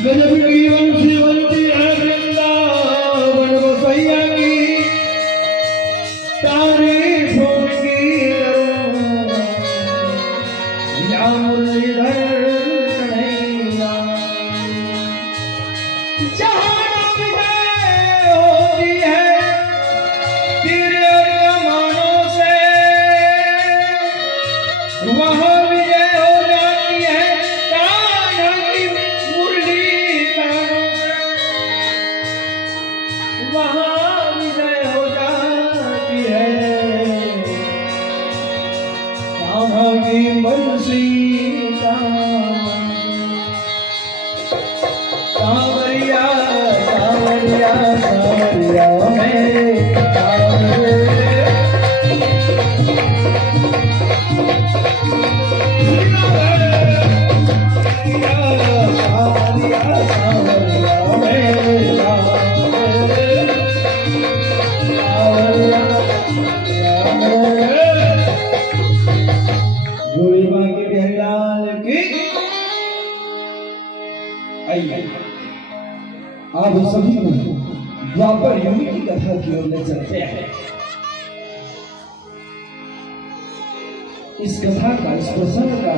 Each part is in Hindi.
गजब की वंशी बनती है वृंदावन गोसैया की तारीफ उनकी या मुरलीधर कन्हैया जहाँ विजय होती है तीर और कमानों से वहाँ विजय हो जाती है कान्हा की मुरली तानों से वहाँ विजय हो जाती है कान्हा की बंसी सावरिया सावरिया सावरिया मेरे आप सभी को द्वापर युग की कथा की ओर ले चलते हैं। इस कथा का, इस प्रसंग का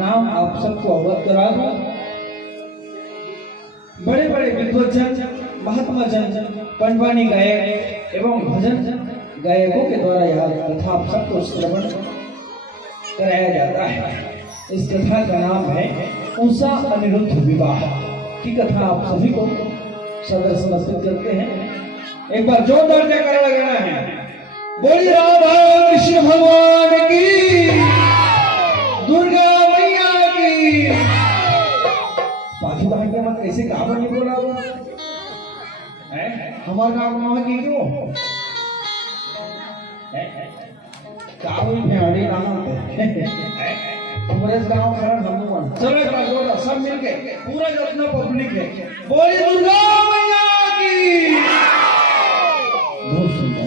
नाम आप सबको अवगत करा दूं। बड़े बड़े विद्वजन, महात्मा जन, पंडवानी गायक एवं भजन गायकों के द्वारा यह कथा आप सबको श्रवण कराया जाता है। इस कथा का नाम है उषा अनिरुद्ध विवाह की कथा। आप सभी को सदर समर्पित करते हैं। एक बार जोरदार जयकारा लगाना है। बोलिए राधा कृष्ण भगवान की, दुर्गा मैया की। बाकी बहन के मत कैसे गाँव नहीं बोला वो है? हमारा गाँव वहां की क्यों काबुल में हड़ी नाम तुम्हारे गाँव खड़ा हनुमान। चलो एक बार जोड़ा सब मिलके पूरा जो अपना पब्लिक है बोलिए दुर्गा मैया की। बहुत सुंदर।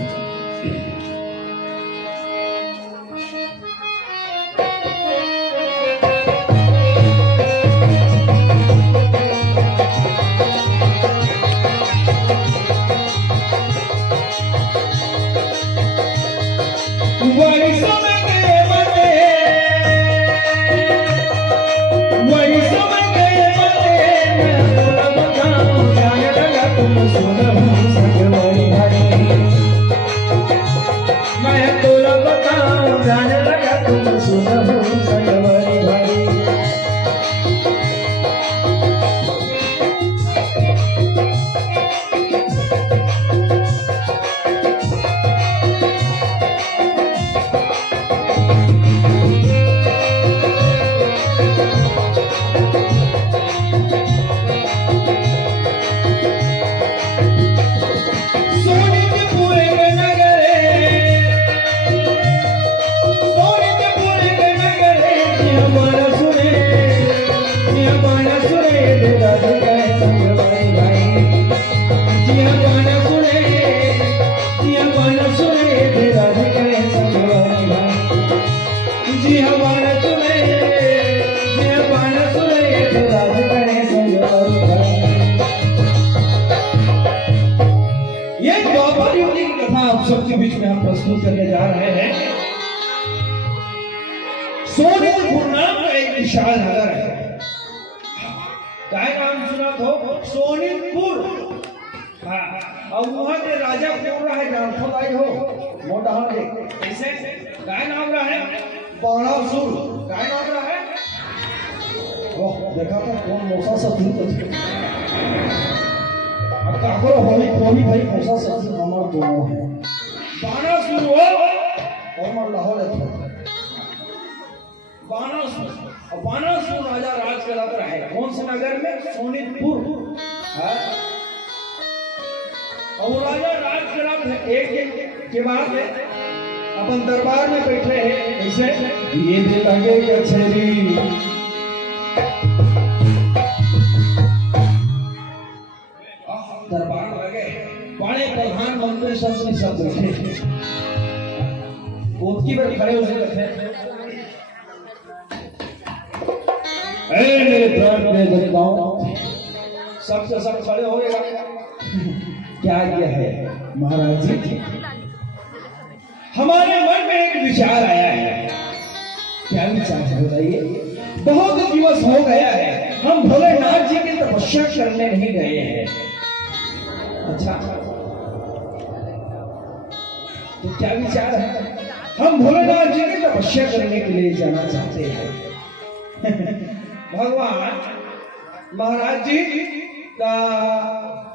सबके बीच में हम प्रस्तुत करने जा रहे हैं। सोनितपुर नाम का एक विशाल नगर है। क्या नाम सुना तो सोनितपुर। हाँ, और वहां के राजा कौन रहा है जानते हो? मोटा कैसे क्या नाम रहा है? बाणासुर। क्या नाम रहा है? देखा था कौन मौसा ससुर थे। अब काकरो होली कोनी भाई मौसा ससुर हमार दोनों है। बानासुर हो और मन लाहौर है। बानासुर राजा राज कराता है कौन से नगर में? सोनितपुर। और राजा राज कराता है एक के बाद अपन दरबार में बैठे हैं ऐसे ये भी लगे कचहरी दरबार लगे बड़े प्रधानमंत्री सब बैठे कोटकी पर खड़े हो सकते सबसे सब खड़े हो गए। क्या है महाराज जी? हमारे मन में एक विचार आया है। क्या विचार है बताइए? बहुत दिवस हो गया है हम भोलेनाथ जी की तपस्या करने नहीं गए हैं। अच्छा तो क्या विचार है? हम भोलेनाथ जी की तपस्या करने के लिए जाना चाहते हैं। भगवान महाराज जी का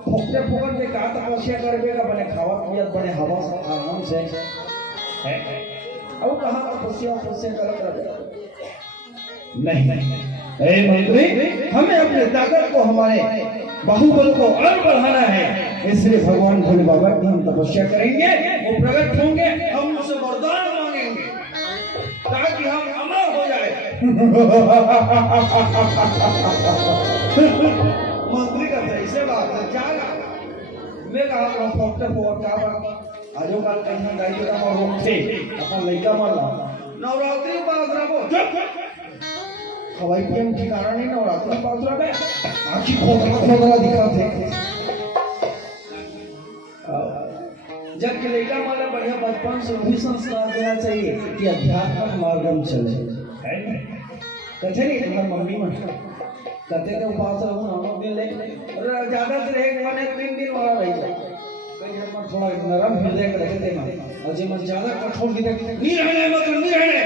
फोकटे फोकट के का तपस्या करबे का बने खावा पिया बने हवा आराम से अब कहाँ तपस्या करत नहीं। मंत्री हमें अपने ताकत को हमारे बाहुबल को और बढ़ाना है इसलिए भगवान भोले बाबा की हम तपस्या करेंगे। वो प्रकट होंगे हम उनसे वरदान मांगेंगे ताकि हम अमर हो जाए। मंत्री का ऐसे बात है जागा मैं कहा फोकटे फोकट का आजो काल कहीं गाई का मारो थे अपन लइका मारला नवरात्रि पास रहो हवाई पीएम ठिकाना नहीं नवरात्रि पास रहे आंखी खोदरा दिखाते जब के लइका मारला बढ़िया बचपन से वही संस्कार देना चाहिए कि अध्यात्म मार्ग में चले कथे नहीं तुम्हारी मम्मी मन कथे के उपास रहूं हम दिन ले ज्यादा से एक मन 3 दिन वाला रही थोड़ा नरम हृदय का रखते हैं और जो मन ज्यादा कठोर हृदय नहीं रहने मत नहीं रहने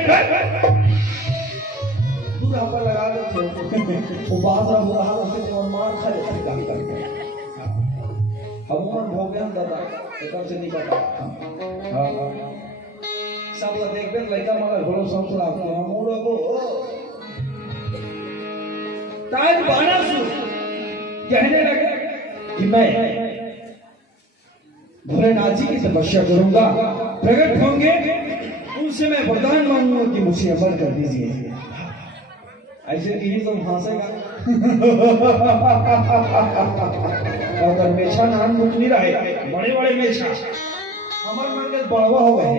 दूर पर लगा देते वो बात रहा बुरा हाल होते थे और मार खा लेते काम करके हम मन भोगे हम दादा एक से नहीं पता हां सब लोग देख देख लड़का मारा घोड़ो सब तो आपको हम मोड़ो को ताज बानासुर कहने लगे कि मैं भोलेनाथ जी की तपस्या करूंगा प्रकट होंगे उनसे मैं वरदान मांगूंगा कि मुझे अमर कर दीजिए। ऐसे कि तो हंसेगा अगर मेछा नान मुझ नहीं रहे बड़े बड़े मेछा हमारे मन के बड़वा हो गए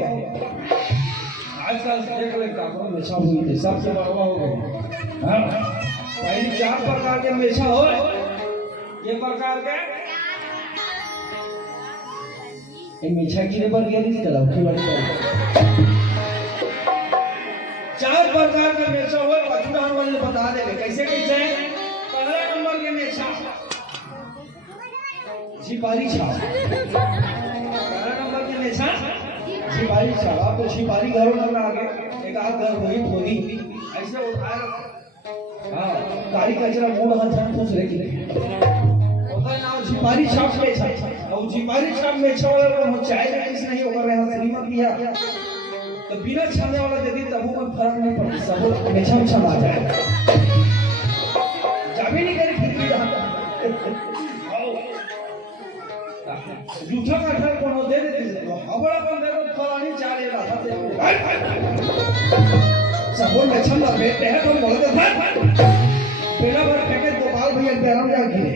आजकल देख ले काको मेछा हुई थे सबसे बड़वा हो गए। हाँ पहले 4 प्रकार के मेछा हो ये प्रकार के मेछा की पर गया नहीं चला उठी वाली 4 प्रकार के मेछा हो पचुरान वाले बता देंगे कैसे कैसे। पहला नंबर के मेछा झिपारी छाप पहला नंबर के मेछा झिपारी छाप आप तो झिपारी घरों में आगे एक आध घर वही थोड़ी ऐसे उठा हाँ कारी कचरा मूड हंसन खुश रखी झिपारी छाप में और झिपारी छाप में छोड़ को चाय किस नहीं होगा मैं श्रीमत दिया तो बिना छाने वाला दे दी तब कोई फर्क नहीं पड़ता सब में छम छम आ जाए जाबी नहीं करी फिर भी जूठा का ठर कोनो दे देती हबड़ा कौन दे तो फलानी चाले रहा था सब में छम लगे है तो बोलते था पहला बार फेंके तो बाल भैया गरम जा गिरे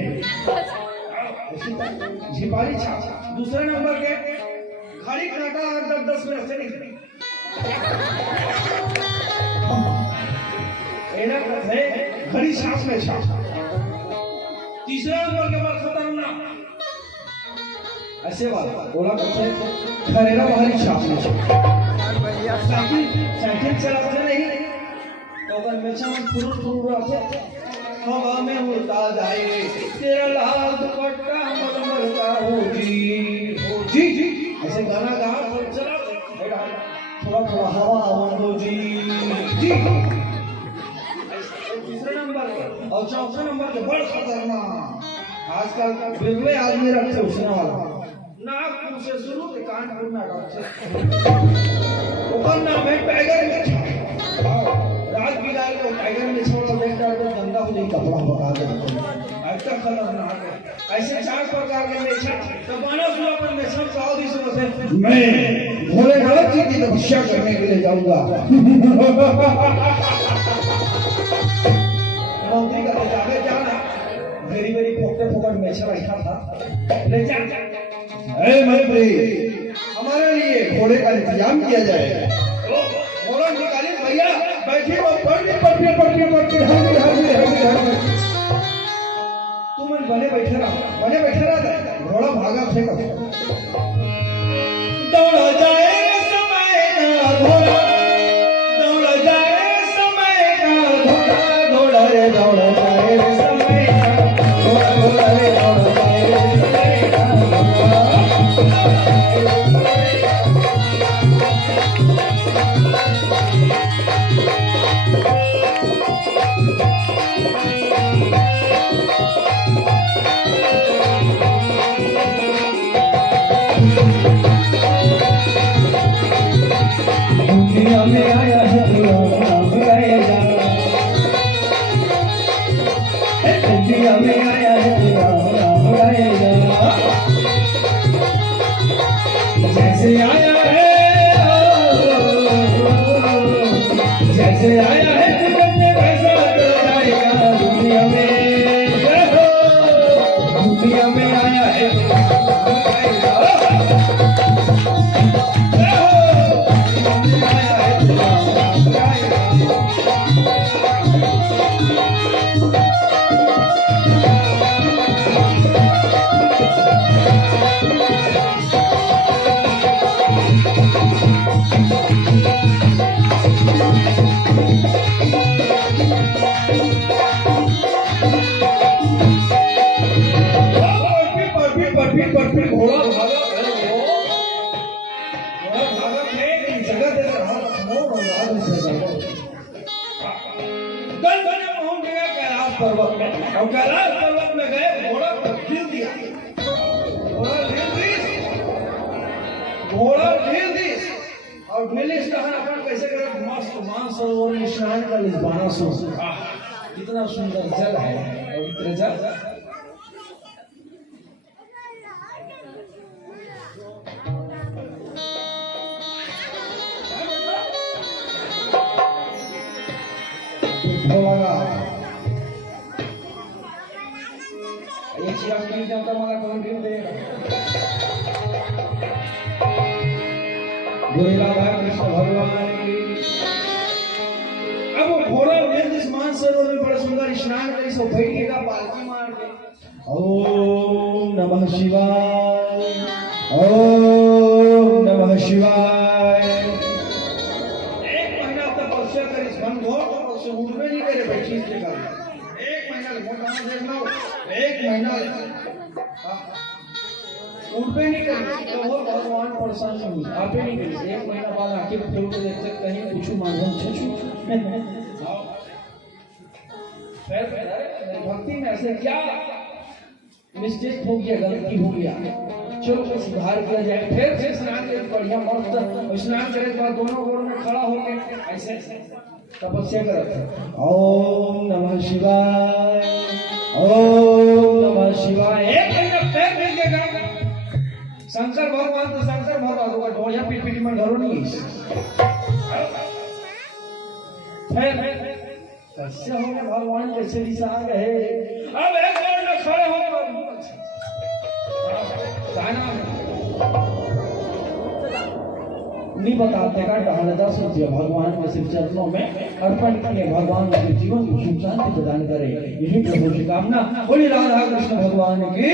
झिपारी छाप। दूसरे नंबर के घड़ी काटा 10 मिनट से नहीं घड़ी छाप में छाप। तीसरे नंबर के बाद खतरनाक ऐसे बात बोला करते खरेरा बाहरी छाप में साइकिल चलाते नहीं तो अगर मेछा में पुरुष रहते हवा में उड़ता जाए तेरा लाल दुपट्टा मलमल का होगी ऐसे गाना गा चला थोड़ा थोड़ा हवा हो जी तीसरे नंबर और चौथा नंबर के बड़ खतरनाक आजकल बिल्कुल आदमी रखते उसने वाला नागपुर से शुरू के कानपुर में रखते ओकर नाम है टाइगर मिर्चा रात बिराल को टाइगर में छोड़ देख डाल तो गंदा हो जाए कपड़ा बता दे ऐसा खतरनाक है ऐसे 4 प्रकार के मेछा दबाना सुना पर मेछा साउथ ही से मैं भोलेनाथ जी की तपस्या करने के लिए जाऊंगा मंत्री का ले जावे जाना वेरी वेरी फोकटे फोकट मेछा रखा था ले जा ए मंत्री हमारे लिए घोड़े का इंतजाम किया जाए घोड़ा निकाले भैया बैठे वो पढ़ तुम बने बैठे रहा घोड़ा भागा फेंका दौड़ा जाए समय का घोड़ा दौड़ा जाए समय का घोड़ा घोड़ा रे दौड़ा जाए समय का घोड़ा रे दौड़ा जाए समय का दुनिया में आया है नाम गाएगा दुनिया में आया है नाम गाएगा जैसे आया है तुमने वैसा जाएगा दुनिया में आया है घोड़ा भागा थे जगह दे रहा मोर पहुंच गया कैलाश पर्वत में और कैलाश पर्वत में गए घोड़ा ढील दिया घोड़ा ढील दी और ढील स्नान अपन कैसे करे मस्त मानसरोवर में स्नान कर इस 1200 कितना सुंदर जल है पवित्र जल मला करून घेऊन दे कृष्ण भगवान की अब वो घोड़ा जिस मानसरोवर में बड़ा सुंदर स्नान करी सो बैठेगा पालकी मार के ओम नमः शिवाय ओम नमः शिवाय 1 महीना तपस्या करी मन घोड़ से उठने नहीं करे बैठी के कारण 1 महीना घोड़ा देख लो 1 महीना उठे नहीं करी तो वो भगवान परेशान हुई आपे नहीं करी 1 महीना बाद आके खोल के देखते कहीं कुछ माध्यम छछु फिर भक्ति में ऐसे क्या मिस्टेक हो गया गलती हो गया चलो को सुधार किया जाए फिर से स्नान के बढ़िया मस्त स्नान करे के बाद दोनों गोर में खड़ा होकर ऐसे तपस्या करते ओम नमः शिवाय ओम नमः शिवाय 1 महीना पैर भेज देगा शंकर भगवान तो शंकर भगवान होगा ढोलिया पीट में घरों नहीं कैसे होंगे भगवान कैसे दिशा आ गए अब एक बार में खड़े हो नहीं बताते का टहलता सोचिए भगवान के सिर्फ चरणों में अर्पण किए भगवान के जीवन को सुख शांति प्रदान करे यही प्रभु की कामना बोली राधा कृष्ण भगवान की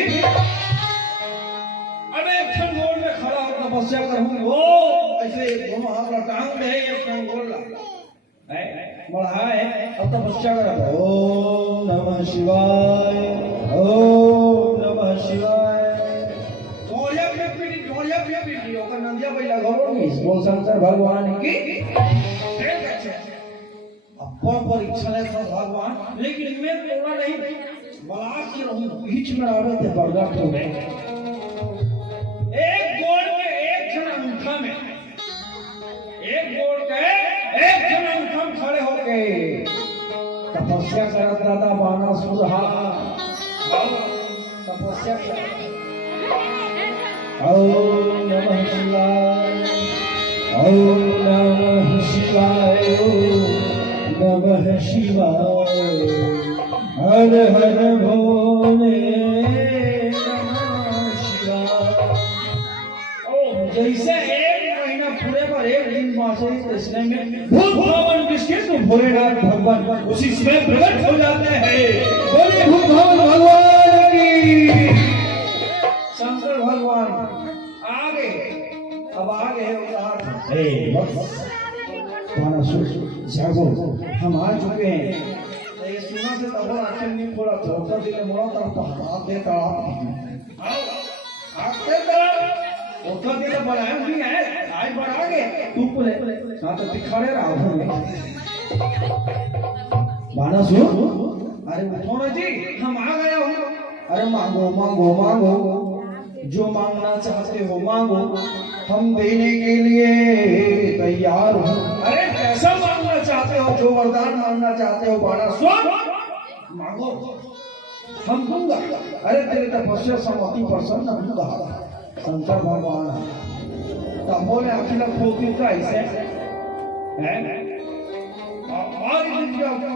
तपस्या करूं वो ऐसे दोनों हाथ टांग दे एक टांग बोल रहा है बढ़ा है अब तपस्या कर ओम नमः शिवाय ओम नमः शिवाय ढोलिया पे पीटी ओकर नंदिया बैला घरों में बोल शंकर भगवान की अपन परीक्षा ले भगवान भगवान, लेकिन मैं तोड़ा नहीं, बला के रहूं बीच में आवे थे प्रगट हो गए। एक गोड़ में एक जन अंगूठा में, एक गोड़ के एक जन अंगूठा में खड़े हो गए, तपस्या करत दादा बानासुर तपस्या कर। ओम नमः शिवाय, ओम नमः शिवाय, ओम नमः शिवाय, हर हर भोले नमः शिवाय। ओम जैसे एक महीना पूरे पर एक दिन मासे कृष्ण में भूत भवन किसके तो भोलेनाथ भगवान उसी समय प्रकट हो जाते हैं। बोले भूत भवन भगवान की। शंकर भगवान आगे, अब आगे जागो, हम आ चुके हैं। ये सुना से तब आखिर नहीं खोला, धोखा दिले मोड़ा तरफ तो हाथ देता हाथ देता धोखा दिले बढ़ाया नहीं है, आज बढ़ा गए तू बोले हाँ तो दिखाड़े रहा हूँ बानासुर। अरे उठो ना जी, हम आ गया हूँ। अरे मांगो मांगो मांगो, जो मांगना चाहते हो मांगो, हम देने के लिए तैयार हो। अरे कैसा मांगना चाहते हो, जो वरदान मांगना चाहते हो बाणासुर मांगो, हम दूंगा। अरे तेरे तपस्या समाधि प्रसन्न दूंगा। शंकर भगवान तब बोले अखिल खोती का ऐसे है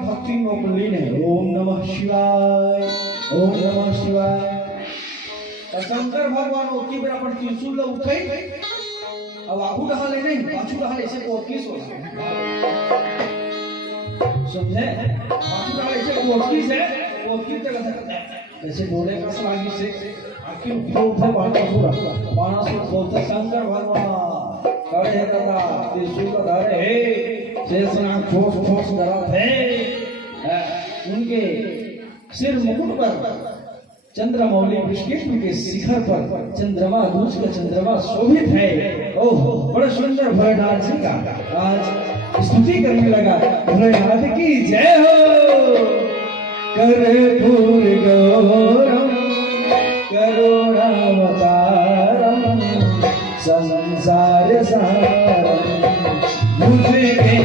भक्ति में लीन है। ओम नमः शिवाय, ओम नमः शिवाय। शंकर भगवान ओकी बेरा पर त्रिशूल उठाई, अब आगू रहा ले नहीं पाछू रहा ऐसे कोकिस हो समझे, पाछू रहा ऐसे कोकिस है, कोकिस तक ऐसे बोले का सलागी से आखिर उठे बाणासुर बोलते शंकर भगवान करे है दादा त्रिशूल का धारे है, शेषनाग ठोस ठोस धरा है। उनके सिर मुकुट पर चंद्रमौली विष्णु के शिखर पर चंद्रमा, दूज का चंद्रमा शोभित है। ओह बड़ा सुंदर भोलेनाथ जी का आज स्तुति करने लगा। भोलेनाथ की जय हो। कर्पूर गौरम करुणावतारम संसार सारम भुजगे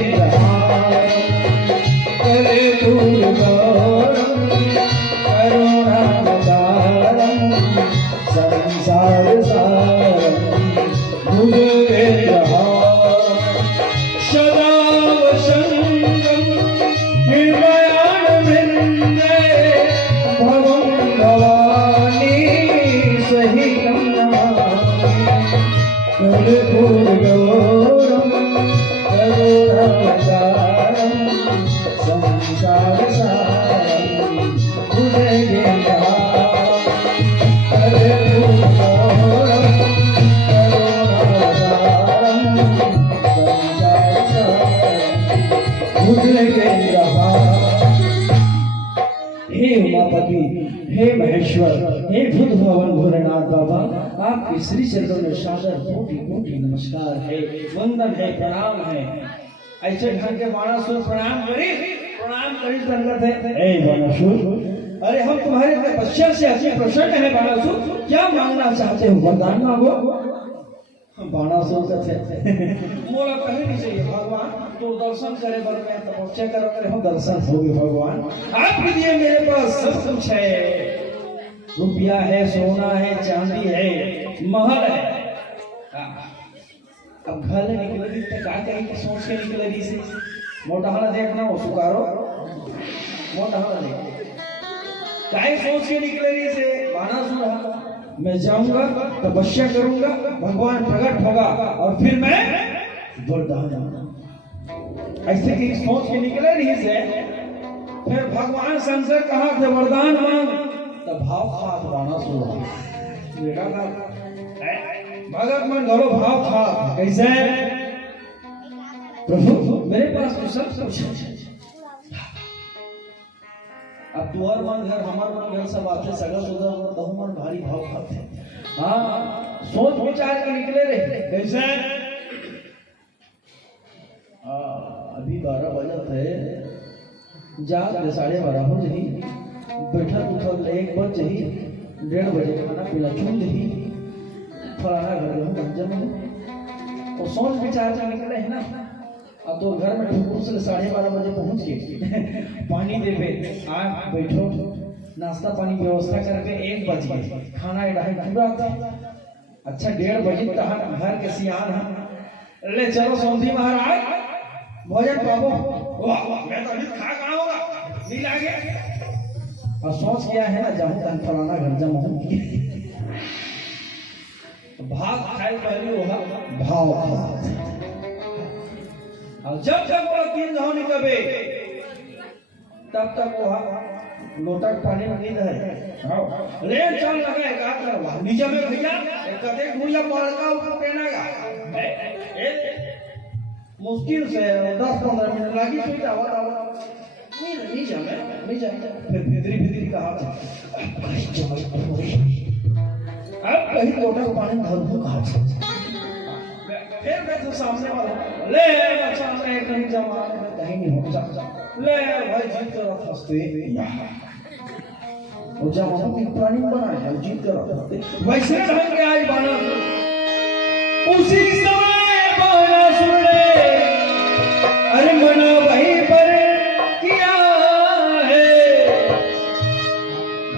कर्पूर गौरम करुणावतारम संसार सारम भुजगे सदा वसंतम निर्मयानंदे भवं भवानी सहितं नमामि। कर्पूर गौरम करुणावतारम संसार सारम भुजगे कर्पूर गौरम करुणावतारम संसार सारम भुजगे। हे उमापति, हे महेश्वर, हे भूत भवन भोलेनाथ बाबा, आपके श्री चरणों में सादर कोटि कोटि नमस्कार है, वंदन है, प्रणाम है। ऐसे ढंग के बाणासुर प्रणाम करी संगत है। हे बाणासुर, अरे हम तुम्हारे तपस्या से अति प्रसन्न है बाणासुर, क्या मांगना चाहते हो वरदान मांगो। बाणासुर कहते मोला कहीं नहीं चाहिए भगवान, तो दर्शन करे बर में तपस्या करो करे हम दर्शन होगे भगवान। आपके लिए मेरे पास सब कुछ है, रुपया है, सोना है, चांदी है, महल है। अब घर निकलेगी तो क्या कहीं सोच के निकलेगी से मोटा हाल देखना हो सुकारो मोटा हाल देख क्या सोच के निकलेगी से बाणासुर मैं जाऊंगा तपस्या करूंगा, भगवान प्रकट होगा और फिर मैं वरदान दूंगा। ऐसे की सोच के निकले नहीं से फिर भगवान शंकर कहा थे वरदान मांग, तब भाव था बाणासुर बेटा का भगत मन घरो भाव था कैसे प्रभु मेरे पास तो सब कुछ है। अब तुअर मन घर हमार मन घर सब आते सगा सुधा तो मन भारी भाव खाते। हाँ सोच विचार के निकले रहे कैसे अभी 12 बजे थे जात 12:30 हो जही, बैठल उठल 1 बज जही, 1:30 बजे खाना पीना चूल जही, फलाना घर में गंजम में और सोच विचार के निकले है ना। अब तो घर में ठुकुर से 12:30 बजे पहुंच गए, पानी देवे आ बैठो, नाश्ता पानी व्यवस्था करके 1 बज गए, खाना इडाही पूरा था। अच्छा 1:30 बजे तक घर के सियान है, ले चलो सौंधी महाराज भोजन पाबो। वाह वाह, मैं तो अभी खा कहाँ होगा, नहीं लागे। और सोच किया है ना, जाऊं तन फलाना घर जमाऊं, भात खाए पहले वो भाव भात। और जब तक वो 3 घाव निकले तब तक वो लोटा पानी में नहीं रहे। ले चल लगे का करवा नीचे में भैया कते भूया पड़का ऊपर पेनागा मुश्किल से 10-15 मिनट लगी सुई आवा नहीं जाए फिर भीतरी कहा अब कहीं लोटा को पानी भर दूं कहा फिर मैं तो सामने वाला ले बच्चा मैं कहीं जमा कहीं नहीं हो जा ले भाई जीत कर फंसते वो जमा की प्लानिंग बनाया जीत कर फंसते वैसे ढंग के आज बाना उसी समय बाना सुने अरे मना वहीं पर किया है।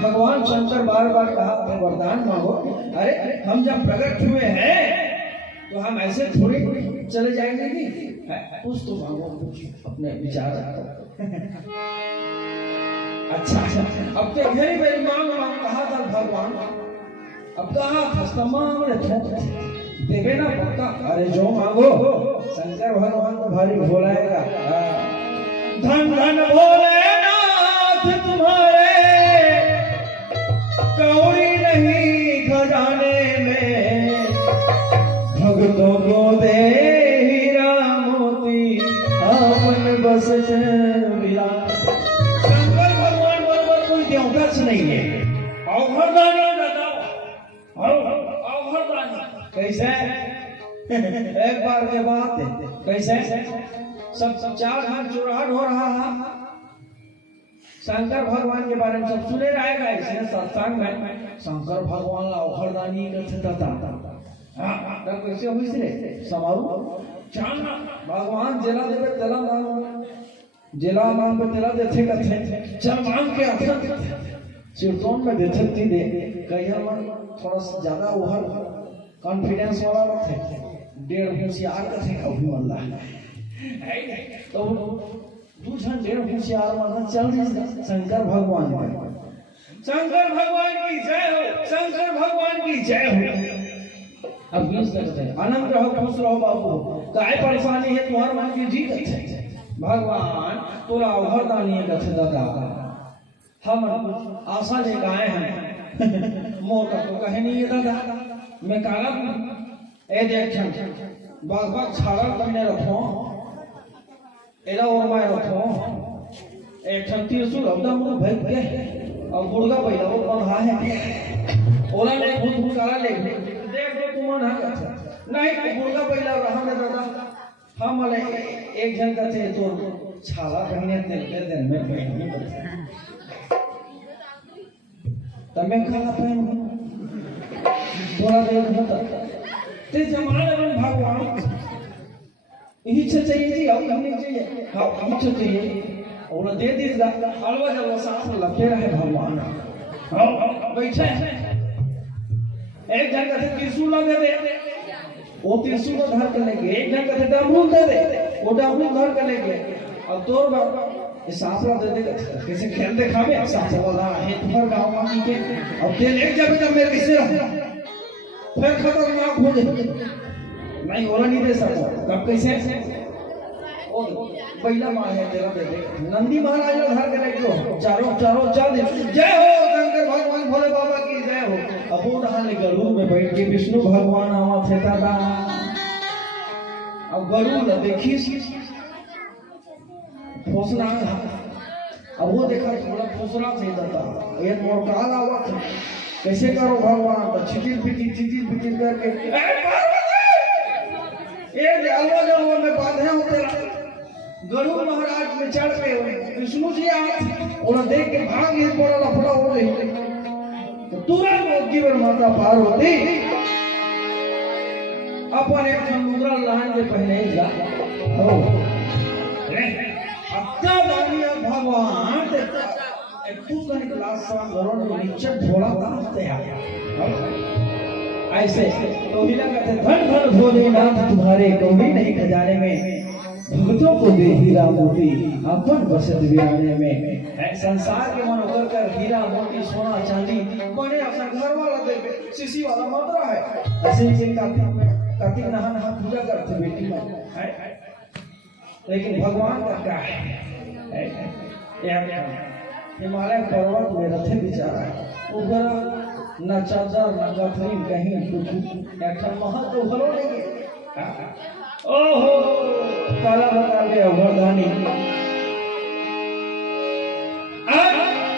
भगवान शंकर बार-बार कहा वरदान मांगो। अरे हम जब प्रकट हुए हैं तो हम ऐसे थोड़ी चले जाएंगे नहीं, कुछ तो मांगो, कुछ अपने विचार अच्छा अब तो यही मेरी मांग कहा था भगवान, अब कहा था मांग देवे ना पक्का। अरे जो मांगो शंकर भगवान तो भारी भोलाएगा। धन धन भोलेनाथ तुम्हारे कौड़ी नहीं खजाने में, भक्तों को दे हीरा मोती अपन बस मिला। शंकर भगवान बराबर कोई देवदत्त नहीं है। अवघरदानी बताओ अवघरदानी कैसे एक बार के बात है कैसे सब 4 हाथ चुराहट हो रहा है। शंकर भगवान के बारे में सब सुने रहेगा ऐसे सत्संग में शंकर भगवान ला अवघरदानी तब कैसे हुई से समारू जानना भगवान जेला देवे तेला मांग जेला मांग पे तेला देथे कथे चल मांग के अथन चिरतोन में देथे ती दे कहिया मन थोड़ा सा ज्यादा ओहर कॉन्फिडेंस वाला मत है 1.5 होशियार कथे कभी मल्ला तो 2 जन 1.5 होशियार मतलब चल शंकर भगवान की जय हो, शंकर भगवान की जय हो। अब 20 लगते हैं आनंद रहो खुश रहो बाबू, काय परेशानी है तुम्हार मन की जीत है। भगवान तोरा अवघरदानी कथे दादा हम आशा लेकर आए हैं मोटा तो कहे नहीं है दादा मैं काला ए देख बाग छाड़ा करने रखो एला और मैं रखो एक त्रिशूल हफ्ता मुझे भेज के और मुर्गा पैदा वो बंधा है ओला ने भूत काला ले देख दो तुम ना नहीं मुर्गा पैदा रहा मैं दादा हम वाले एक जन का थे तो छाला पहने दिन में पहने तब मैं खाना पहन थोड़ा देर होता ते जमाने में भगवान इच्छा चाहिए जी और नहीं चाहिए हाँ इच्छा चाहिए और दे दीजिएगा हलवा जब सांस लगे रहे भगवान बैठे एक जन का त्रिशूल लगे दे वो त्रिशूल को धर कर लेके एक जन का डमरू दे दे वो डमरू धर कर लेके अब तोर बाबा ये सांसला दे दे कैसे खेल दिखावे अब सांस वाला है तुम्हारे गांव में के अब तेल एक जगह जब मेरे किसे रह फिर खतरनाक हो जाए नहीं होला नहीं दे सकता कब कैसे ओ पहला मां है तेरा दे दे नंदी महाराज ने धर के लेके चारों चल जय हो शंकर भगवान भोले बाबा की जय हो। अब वो नहाने गरुड़ में बैठ के विष्णु भगवान आवा थे दादा अब गरुड़ देखी फौसला अब वो देखा थोड़ा फौसला से दादा एक और काल आवा कैसे करो भगवान तो चिटिल पिटिल करके ए अलवा में बांधे होते गरुड़ महाराज में चढ़ पे विष्णु जी आए और देख के भाग ये बड़ा लफड़ा हो गई। तो तुरंत मोती पर माता पार्वती अपन एक मुद्रा लहन के पहने जा हो अक्का दानिया भगवान तू कने क्लास सा गरुड़ में नीचे झोला काटते हैं ऐसे तो ही लगा थे धन धन भोलेनाथ तुम्हारे कौड़ी नहीं खजाने में भक्तों को दे हीरा मोती अपन बसत वीराने में। संसार के मनोहर कर हीरा मोती सोना चांदी बने अपना घर वाला दे शिशी वाला मात्रा है। ऐसे ही कार्तिक नहा पूजा करते बेटी में है। लेकिन भगवान का क्या है हिमालय पर्वत में रथे बिचारा है उधर न चादर न गठरी कहीं कुछ एक महल तो भलो नहीं। ओहो काला बता गया वरदानी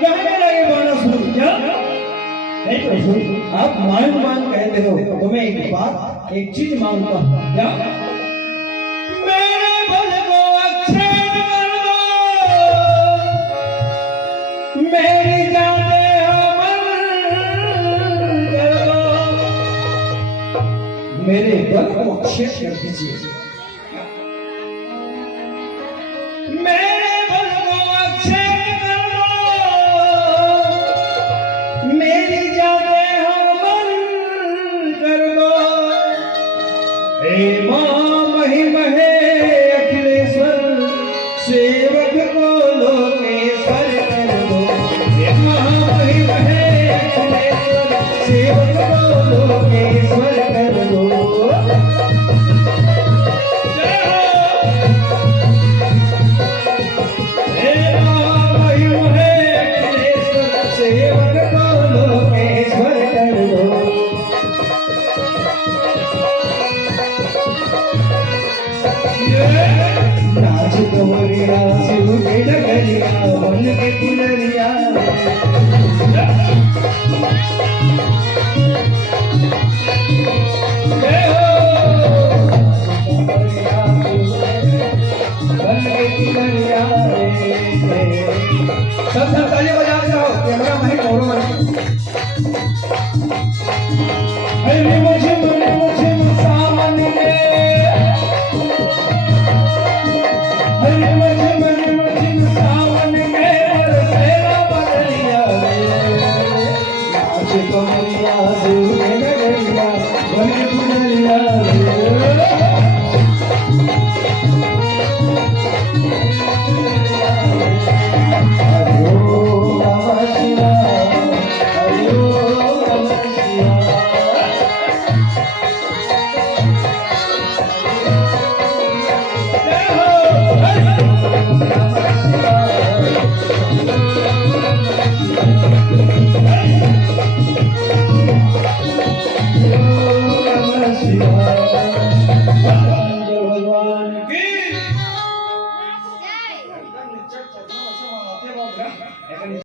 कहने लगे बाणासुर क्या नहीं प्रभु आप मान कहते हो तो तुम्हें एक बात एक चीज मांगता हूँ क्या मेरे बल को अक्षय कर दो मेरी जाने मेरे बल को अक्षय कर दीजिए मेरे बल को अक्षय कर दो मेरी जाने हमल कर दो हे मां महिम है अखिलेश्वर सेवक को लोकेश्वर कर दो हे मां महिम है अखिलेश्वर सेवक को लोकेश्वर कर दो। नाच तोरिया शिव के डगरिया बन के पुनरिया सब ताली बजा जाओ कैमरा भाई छोड़ो अरे मुझे सावन में अरे मुझे सावन में बरसेला बदलिया नाच कमरिया शिव के नगरिया बन के पुनरिया हरिओम नमः शिवाय हरिओम नमः